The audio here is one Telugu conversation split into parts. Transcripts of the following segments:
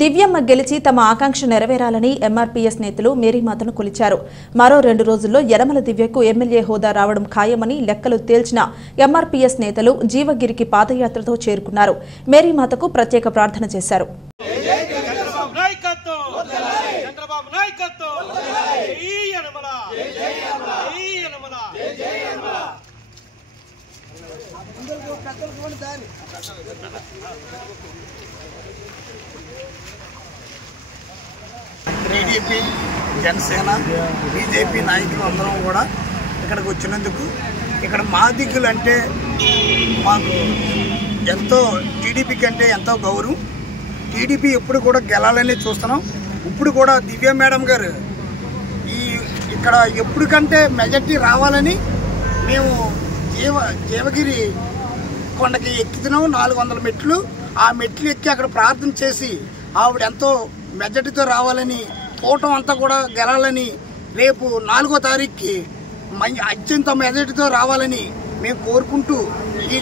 దివ్యమ్మ గెలిచి తమ ఆకాంక్ష నెరవేరాలని ఎంఆర్పీఎస్ నేతలు మేరీమాతను కొలిచారు. మరో 2 రోజుల్లో యనమల దివ్యకు ఎమ్మెల్యే హోదా రావడం ఖాయమని లెక్కలు తేల్చిన ఎంఆర్పీఎస్ నేతలు జీవగిరికి పాదయాత్రతో చేరుకున్నారు. మేరీమాతకు ప్రత్యేక ప్రార్థన చేశారు. టీడీపీ, జనసేన, బీజేపీ నాయకులు అందరం కూడా ఇక్కడికి వచ్చినందుకు ఇక్కడ మాదిగులు అంటే మాకు ఎంతో టీడీపీకి అంటే ఎంతో గౌరవం. టీడీపీ ఎప్పుడు కూడా గెలాలని చూస్తున్నాం. ఇప్పుడు కూడా దివ్య మేడం గారు ఇక్కడ ఎప్పుడు కంటే మెజార్టీ రావాలని మేము జీవగిరి కొండకి ఎక్కుతున్నాం. 400 మెట్లు. ఆ మెట్లు ఎక్కి అక్కడ ప్రార్థన చేసి ఆవిడ ఎంతో మెజార్టీతో రావాలని, కూటమి అంతా కూడా గెలాలని, రేపు 4వ తారీఖుకి అత్యంత మెజార్టీతో రావాలని మేము కోరుకుంటూ ఈ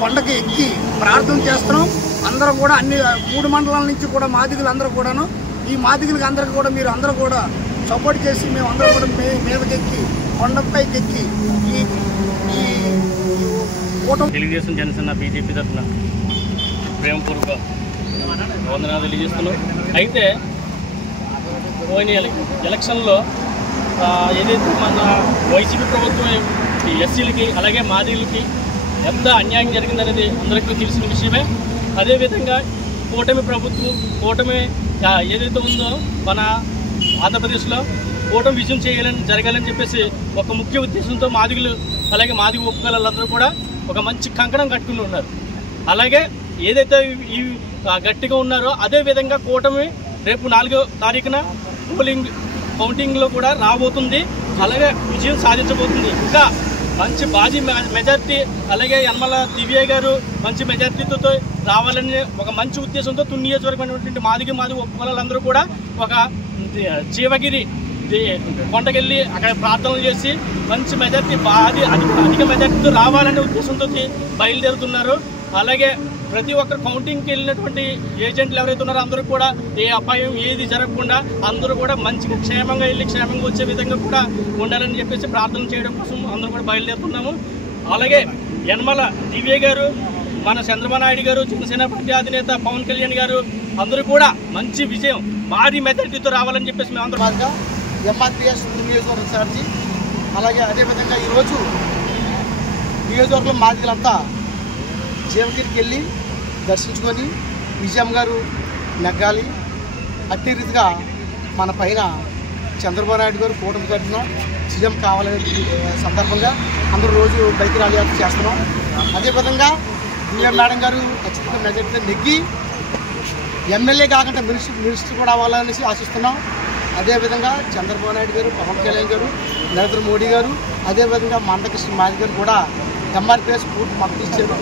కొండకి ఎక్కి ప్రార్థన చేస్తున్నాం. అందరం కూడా అన్ని 3 మండలాల నుంచి కూడా మాదిగులు అందరూ కూడాను, ఈ మాదిగులకి అందరికి కూడా మీరు అందరూ కూడా సపోర్ట్ చేసి మేము అందరం కూడా మీదకెక్కి కొండపైకి ఎక్కి ఈ కూటమి తెలుగుదేశం, జనసేన, బీజేపీ తరఫున ప్రేమపూర్వక వందనాలు తెలియజేస్తున్నాం. అయితే పోయిన ఎలక్షన్లో ఏదైతే మన వైసీపీ ప్రభుత్వం ఎస్సీలకి అలాగే మాదిగులకి ఎంత అన్యాయం జరిగిందనేది అందరికీ తెలిసిన విషయమే. అదేవిధంగా కూటమి ప్రభుత్వం, కూటమి ఏదైతే ఉందో మన ఆంధ్రప్రదేశ్లో కూటమి విజయం జరగాలని చెప్పేసి ఒక ముఖ్య ఉద్దేశంతో మాదిగులు అలాగే మాదిగ ఉపకులాలందరూ కూడా ఒక మంచి కంకణం కట్టుకుని ఉన్నారు. అలాగే ఏదైతే ఈ గట్టిగా ఉన్నారో అదేవిధంగా కూటమి రేపు 4వ తారీఖున కౌంటింగ్లో కూడా రాబోతుంది. అలాగే విజయం సాధించబోతుంది. ఇంకా మంచి భారీ మెజార్టీ, అలాగే యనమల దివ్య గారు మంచి మెజార్టీతో రావాలని ఒక మంచి ఉద్దేశంతో తుని నియోజకవర్గం మాదిగ ఉపకులాలందరూ కూడా ఒక జీవగిరి కొండకెళ్ళి అక్కడ ప్రార్థనలు చేసి మంచి మెజార్టీ అధిక మెజార్టీతో రావాలనే ఉద్దేశంతో బయలుదేరుతున్నారు. అలాగే ప్రతి ఒక్కరు కౌంటింగ్కి వెళ్ళినటువంటి ఏజెంట్లు ఎవరైతే ఉన్నారో అందరూ కూడా ఏ అపాయం ఏది జరగకుండా అందరూ కూడా మంచిగా క్షేమంగా వెళ్ళి క్షేమంగా వచ్చే విధంగా కూడా ఉండాలని చెప్పేసి ప్రార్థన చేయడం కోసం అందరూ కూడా బయలుదేరుతున్నాము. అలాగే యనమల దివ్య గారు, మన చంద్రబాబు నాయుడు గారు, జనసేన పార్టీ అధినేత పవన్ కళ్యాణ్ గారు అందరూ కూడా మంచి విజయం భారీ మెజార్టీతో రావాలని చెప్పేసి మేము అందరూ ఎంఆర్పీఎస్ నియోజకవర్గం సార్జీ. అలాగే అదేవిధంగా ఈరోజు నియోజకవర్గంలో మాదిగలంతా జీవగిరికి వెళ్ళి దర్శించుకొని విజయం గారు నెగ్గాలి. అట్టి రీతిగా మన పైన చంద్రబాబు నాయుడు గారు కూటమి తరఫున సీఎం కావాలనే సందర్భంగా అందరూ రోజు బైక్ ర్యాలీ చేస్తున్నాం. అదేవిధంగా దివ్య మేడం గారు ఖచ్చితంగా మెజార్టీతో నెగ్గి ఎమ్మెల్యే కాకుండా మినిస్టర్ కూడా అవ్వాలనేసి ఆశిస్తున్నాం. అదేవిధంగా చంద్రబాబు నాయుడు గారు, పవన్ కళ్యాణ్ గారు, నరేంద్ర మోడీ గారు, అదేవిధంగా మందకృష్ణ మాది గారు కూడా ఎంఆర్పీఎస్ పూర్తి మద్దతు ఇచ్చారు.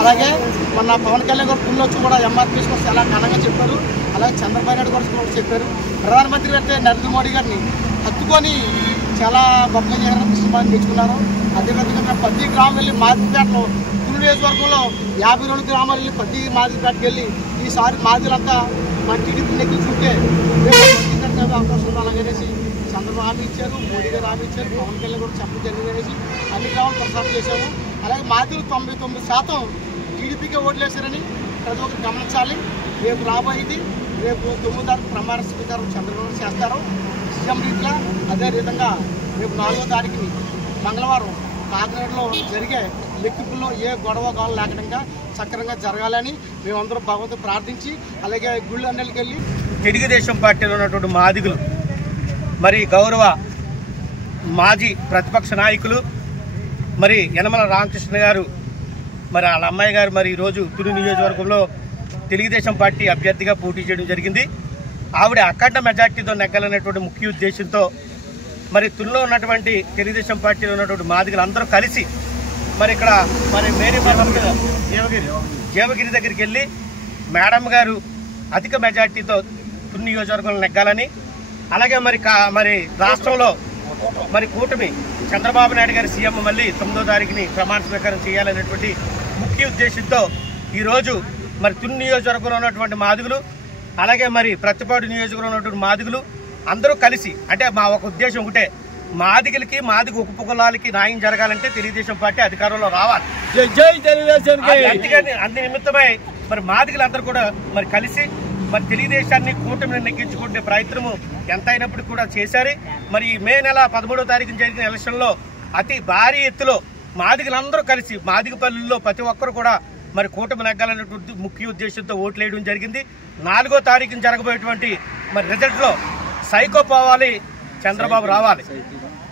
అలాగే మొన్న పవన్ కళ్యాణ్ గారు పుల్లొచ్చి కూడా ఎంఆర్పీఎస్ కోసం చాలా ఘనంగా చెప్పారు. అలాగే చంద్రబాబు నాయుడు గారు కూడా చెప్పారు. ప్రధానమంత్రి అంటే నరేంద్ర మోడీ గారిని హత్తుకొని చాలా గొప్పగా చేయాలని కృష్ణమాని నేర్చుకున్నారు. అదేవిధంగా ప్రతి గ్రామం వెళ్ళి మాదిపేటలో తుని నియోజకవర్గంలో 52 గ్రామాలు వెళ్ళి ప్రతి మాదిపేటకి వెళ్ళి ఈసారి మాదిలంతా మన టీడీపీ నెగ్గించుకుంటే అవకాశం ఉండాలనేసి చంద్రబాబు హామీ ఇచ్చారు, మోడీ గారు హామీ ఇచ్చారు, పవన్ కళ్యాణ్ కూడా చెప్పడం జరిగిందనేసి అన్ని గ్రామాలు ప్రసారం చేశాము. అలాగే మాదిలు 99% టీడీపీకే ఓట్లు వేశారని ప్రతి ఒక్కరు గమనించాలి. రేపు రాబోయేది రేపు 9వ తారీఖు ప్రమాణ స్వీకారం చంద్రబాబు చేస్తారు సీఎం రీతిలో. అదేవిధంగా రేపు 4వ తారీఖుని మంగళవారం కాకినాడలో జరిగే లెక్కింపుల్లో ఏ గొడవ కావాలి లేకుండా సక్రమంగా జరగాలని మేమందరం భగవంతుడు ప్రార్థించి అలాగే గుళ్ళు అన్నెళ్ళకి వెళ్ళి తెలుగుదేశం పార్టీలో ఉన్నటువంటి మాదిగులు మరి గౌరవ మాజీ ప్రతిపక్ష నాయకులు మరి యనమల రామకృష్ణ గారు, మరి వాళ్ళ అమ్మాయి గారు మరి ఈరోజు తుని నియోజకవర్గంలో తెలుగుదేశం పార్టీ అభ్యర్థిగా పోటీ చేయడం జరిగింది. ఆవిడ అఖండ మెజార్టీతో నెగ్గాలనేటువంటి ముఖ్య ఉద్దేశంతో మరి తునిలో ఉన్నటువంటి తెలుగుదేశం పార్టీలో ఉన్నటువంటి మాదిగులు అందరూ కలిసి మరి ఇక్కడ మరి జీవగిరి దగ్గరికి వెళ్ళి మేడం గారు అధిక మెజార్టీతో తుని నియోజకవర్గంలో నెగ్గాలని, అలాగే మరి రాష్ట్రంలో మరి కూటమి చంద్రబాబు నాయుడు గారి సీఎం మళ్ళీ 9వ తారీఖుని ప్రమాణ స్వీకారం చేయాలనేటువంటి ముఖ్య ఉద్దేశంతో ఈరోజు మరి తుని నియోజకవర్గంలో ఉన్నటువంటి మాదిగులు అలాగే మరి ప్రతిపాడు నియోజకవర్గంలో ఉన్నటువంటి మాదిగులు అందరూ కలిసి, అంటే మా ఒక ఉద్దేశం ఒకటే, మాదిగలకి మాదిగ ఉపకులాలకి న్యాయం జరగాలంటే తెలుగుదేశం పార్టీ అధికారంలో రావాలి. అందు నిమిత్తమై మరి మాదిగలందరూ కూడా మరి కలిసి మరి తెలుగుదేశాన్ని కూటమిని నెగ్గించుకునే ప్రయత్నము ఎంత అయినప్పుడు కూడా చేశారు. మరి మే నెల 13వ తారీఖున జరిగిన ఎలక్షన్లో అతి భారీ ఎత్తులో మాదిగలందరూ కలిసి మాదిగపల్లిలో ప్రతి ఒక్కరు కూడా మరి కూటమి నెగ్గాలనేటువంటి ముఖ్య ఉద్దేశంతో ఓట్లు వేయడం జరిగింది. 4వ తారీఖున జరగబోయేటువంటి మరి రిజల్ట్లో సైకో పోవాలి, చంద్రబాబు రావాలి.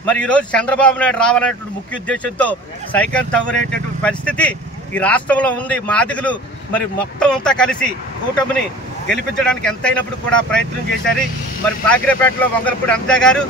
మరి ఈరోజు చంద్రబాబు నాయుడు రావాలనేటువంటి ముఖ్య ఉద్దేశంతో సైకిల్ తవరేటటువంటి పరిస్థితి ఈ రాష్ట్రంలో ఉంది. మాదిగలు మరి మొత్తం అంతా కలిసి కూటమిని గెలిపించడానికి ఎంతైనప్పుడు కూడా ప్రయత్నం చేశారు. మరి పాకిరేపేటలో వంగలపూడి అంతే గారు,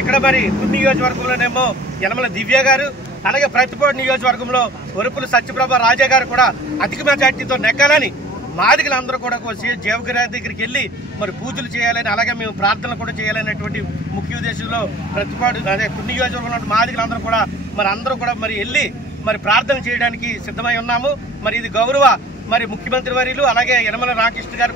ఇక్కడ మరి నియోజకవర్గంలోనేమో యనమల దివ్య గారు, అలాగే ప్రతిపాడు నియోజకవర్గంలో వరుపుల సత్యప్రభ రాజా గారు కూడా అధిక మెజార్టీతో నెగ్గాలని మాదిగలందరూ కూడా జీవగిరి దగ్గరికి వెళ్ళి మరి పూజలు చేయాలని, అలాగే మేము ప్రార్థనలు కూడా చేయాలనేటువంటి ముఖ్య ఉద్దేశంలో ప్రతిపాడు అదే నియోజకవర్గంలో మాదిగలందరూ కూడా మరి అందరూ కూడా మరి వెళ్ళి మరి ప్రార్థన చేయడానికి సిద్ధమై ఉన్నాము. మరి ఇది గౌరవ మరి ముఖ్యమంత్రి వర్యులు అలాగే యనమల రామకృష్ణ గారు